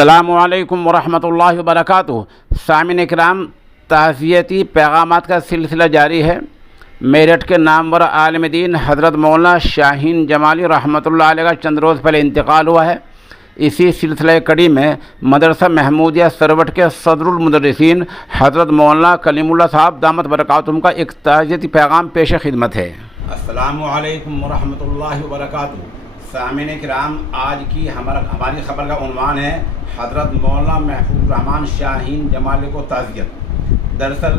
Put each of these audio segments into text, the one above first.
السلام علیکم ورحمۃ اللہ وبرکاتہ۔ سامعین اکرام، تعزیتی پیغامات کا سلسلہ جاری ہے۔ میرٹھ کے نامور عالم دین حضرت مولانا شاہین جمالی رحمۃ اللہ علیہ کا چند روز پہلے انتقال ہوا ہے۔ اسی سلسلہ کڑی میں مدرسہ محمودیہ سروٹ کے صدر المدرسین حضرت مولانا کلیم اللہ صاحب دامت برکاتہم کا ایک تعزیتی پیغام پیش خدمت ہے۔ السلام علیکم ورحمۃ اللہ وبرکاتہ۔ سامعین کرام، آج کی ہماری خبر کا عنوان ہے حضرت مولانا محفوظ الرحمان شاہین جمالی کو تعزیت۔ دراصل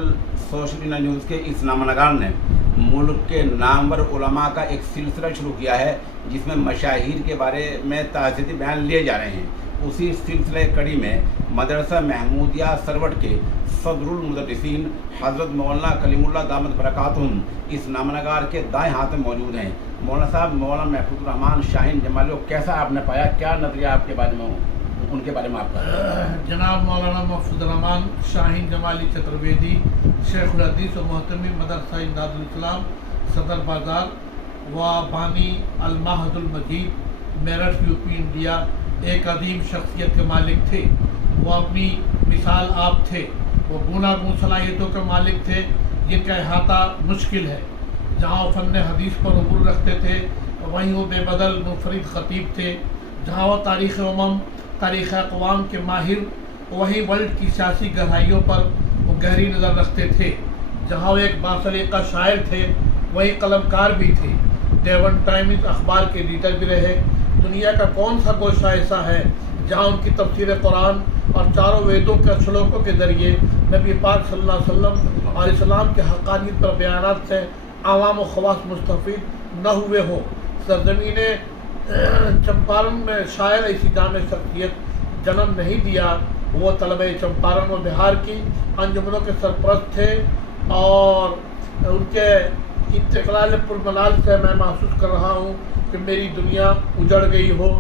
سوشل میڈیا نیوز کے اس نامہ نگار نے ملک کے نامور علماء کا ایک سلسلہ شروع کیا ہے، جس میں مشاہیر کے بارے میں تعزیتی بیان لیے جا رہے ہیں۔ اسی سلسلہ کڑی میں مدرسہ محمودیہ سروٹ کے صدر المدرسین حضرت مولانا کلیم اللہ دامت برکاتہم اس نامہ نگار کے دائیں ہاتھ میں موجود ہیں۔ مولانا صاحب، مولانا محفوظ الرحمان شاہین جمالی کو کیسا آپ نے پایا؟ کیا نظریہ آپ کے بارے میں ان کے بارے میں آپ کا؟ جناب مولانا محفوظ الرحمان شاہین جمالی چترویدی، شیخ الحدیث و محتمی مدرسہ امداد الاسلام صدر بازار و بانی المعہد المجید میرٹھ یو پی انڈیا، ایک عظیم شخصیت کے مالک تھے۔ وہ اپنی مثال آپ تھے۔ وہ گوناگون صلاحیتوں کے مالک تھے جن کا احاطہ مشکل ہے۔ جہاں وہ فن حدیث پر عبور رکھتے تھے، وہیں وہ بے بدل منفرد خطیب تھے۔ جہاں وہ تاریخ تاریخ اقوام کے ماہر، وہیں ورلڈ کی سیاسی گہرائیوں پر وہ گہری نظر رکھتے تھے۔ جہاں وہ ایک باسلیقہ شاعر تھے، وہیں قلم کار بھی تھے۔ دیوبند ٹائمز اخبار کے ایڈیٹر بھی رہے۔ دنیا کا کون سا گوشہ ایسا ہے جہاں ان کی تفسیر قرآن اور چاروں ویدوں کے شلوکوں کے ذریعے نبی پاک صلی اللہ علیہ وسلم اور اسلام کے حقانیت پر بیانات سے عوام و خواص مستفید نہ ہوئے ہوں۔ سرزمین چمپارن میں شاید ایسی جامع شخصیت جنم نہیں دیا۔ وہ طلبہ چمپارن و بہار کی انجمنوں کے سرپرست تھے، اور ان کے انتقال پرملال سے میں محسوس کر رہا ہوں کہ میری دنیا اجڑ گئی ہو۔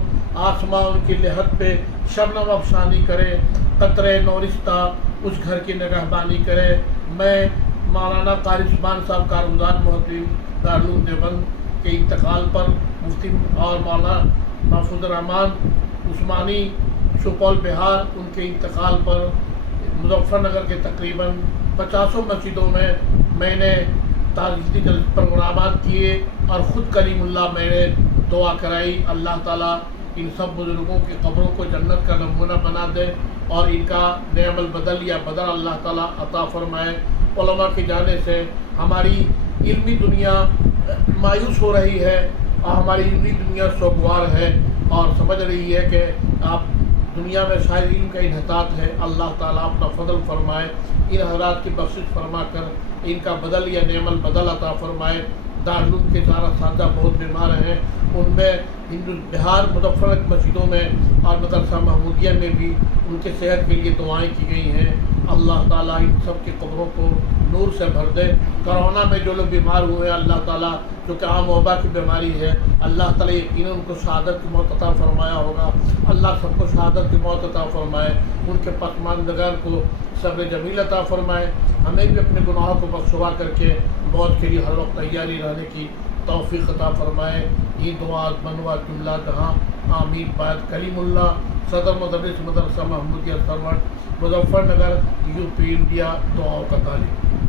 آسمان ان کی لحد پہ شبنم افشانی کرے، قطرے نورستہ اس گھر کی نگہبانی کرے۔ میں مولانا قاری عثمان صاحب کارگزار محترم دارالعلوم دیوبند کے انتقال پر، مفتی اور مولانا محفوظ الرحمان عثمانی سپول بہار ان کے انتقال پر مظفر نگر کے تقریباً 50 مسجدوں میں نے تعزیتی پروگرامات کیے، اور خود کلیم اللہ میں نے دعا کرائی۔ اللہ تعالیٰ ان سب بزرگوں کی قبروں کو جنت کا نمونہ بنا دے، اور ان کا نعم البدل یا بدل اللہ تعالیٰ عطا فرمائے۔ علماء کی جانب سے ہماری علمی دنیا مایوس ہو رہی ہے، اور ہماری علمی دنیا سوگوار ہے، اور سمجھ رہی ہے کہ آپ دنیا میں شاید علم کا انحطاط ہے۔ اللہ تعالیٰ اپنا فضل فرمائے، ان حضرات کی بخشش فرما کر ان کا بدل یا نعم البدل عطا فرمائے۔ دارالعلوم کے سارا اساتذہ بہت بیمار ہیں، ان میں بہار مظفر مسجدوں میں اور مدرسہ محمودیہ میں بھی ان کے صحت کے لیے دعائیں کی گئی ہیں۔ اللہ تعالیٰ ان سب کی قبروں کو نور سے بھر دے۔ کرونا میں جو لوگ بیمار ہوئے ہیں، اللہ تعالیٰ جو کہ عام وبا کی بیماری ہے، اللہ تعالیٰ یقیناً ان کو شہادت کی موت عطا فرمایا ہوگا۔ اللہ سب کو شہادت کی موت عطا فرمائے، ان کے پسماندگان کو صبر جمیل عطا فرمائے۔ ہمیں بھی اپنے گناہوں کو بخشوا کر کے موت کے لیے ہر وقت تیاری رہنے کی توفیق عطا فرمائے۔ یہ دعا بنوا جملہ جہاں آمین۔ بعد کلیم اللہ صدر مدرس Madrasa Mahmoodia Sarwat Muzaffarnagar U P India, دعاؤں کا طالب۔